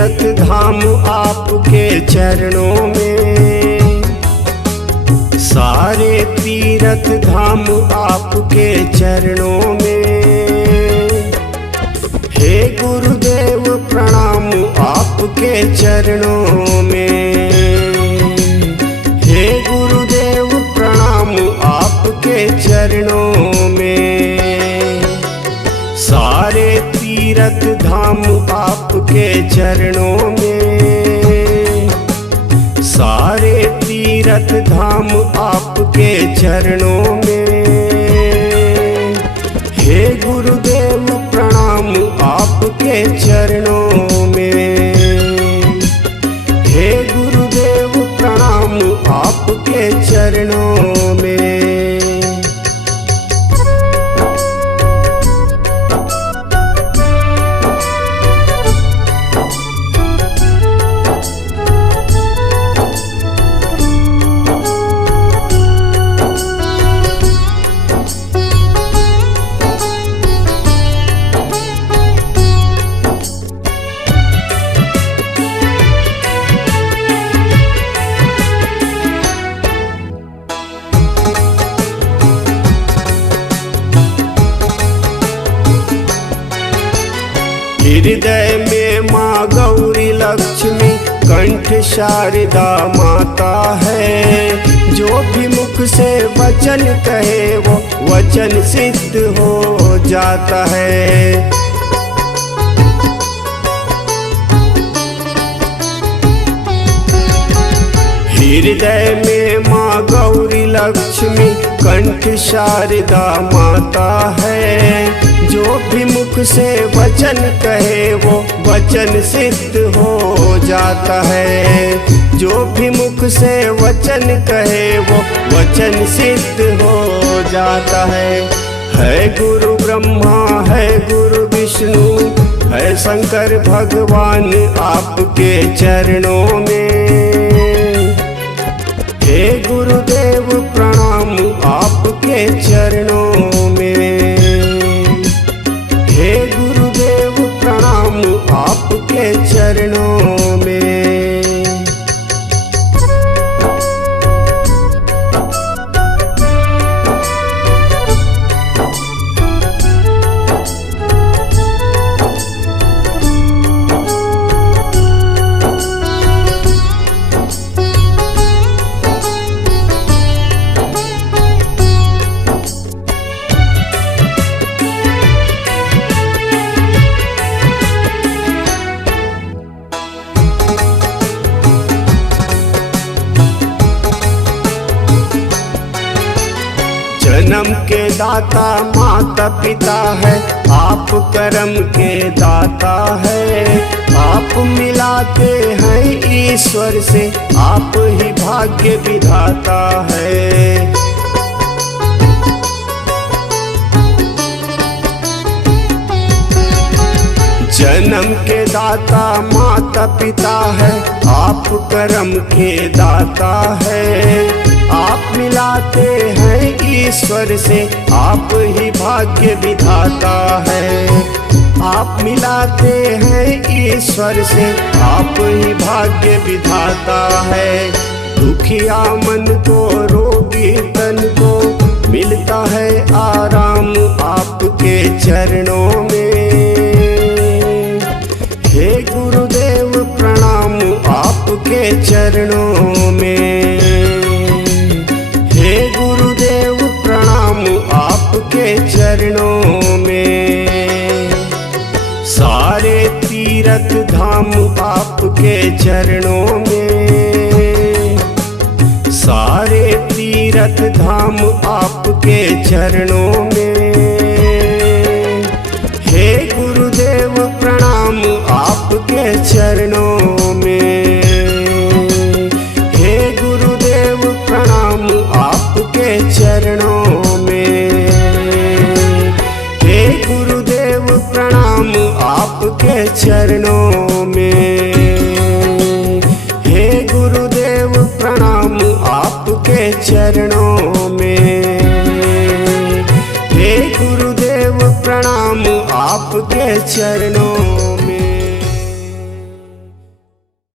तीरथ धाम आपके चरणों में, सारे तीरथ धाम आपके चरणों में। हे गुरुदेव प्रणाम आपके चरणों में, हे गुरुदेव प्रणाम आपके चरणों में। सारे तीरथ धाम आपके चरणों में, सारे तीरथ धाम आपके चरणों में। हे गुरुदेव प्रणाम आपके चरणों में, हे गुरुदेव प्रणाम आपके चरणों में। हृदय में माँ गौरी लक्ष्मी, कंठ शारदा माता है। जो भी मुख से वचन कहे वो वचन सिद्ध हो जाता है। हृदय में माँ गौरी लक्ष्मी, कंठ शारदा माता है। जो भी मुख से वचन कहे वो वचन सिद्ध हो जाता है। जो भी मुख से वचन कहे वो वचन सिद्ध हो जाता है गुरु ब्रह्मा, है गुरु विष्णु, है शंकर भगवान आपके चरणों में। हे गुरुदेव प्रणाम आपके चरणों में, हे गुरुदेव प्रणाम आपके चरणों में। जन्म के दाता माता पिता है, आप कर्म के दाता है। आप मिलाते हैं ईश्वर से, आप ही भाग्य विधाता है। जन्म के दाता माता पिता है, आप कर्म के दाता है। आप मिलाते हैं ईश्वर से, आप ही भाग्य विधाता है। आप मिलाते हैं ईश्वर से, आप ही भाग्य विधाता है। दुखिया मन को रोगी तन को मिलता है आराम आपके चरणों में। हे गुरुदेव प्रणाम आपके चरणों में, हे गुरुदेव प्रणाम आपके चरणों में। सारे तीरथ धाम आपके चरणों में, सारे तीरथ धाम आपके चरणों में। हे गुरुदेव प्रणाम आपके चरणों में, हे गुरुदेव प्रणाम आपके चरणों में। हे गुरुदेव प्रणाम आपके चरणों में, हे गुरुदेव प्रणाम आपके चरणों में। हे गुरुदेव प्रणाम आपके चरणों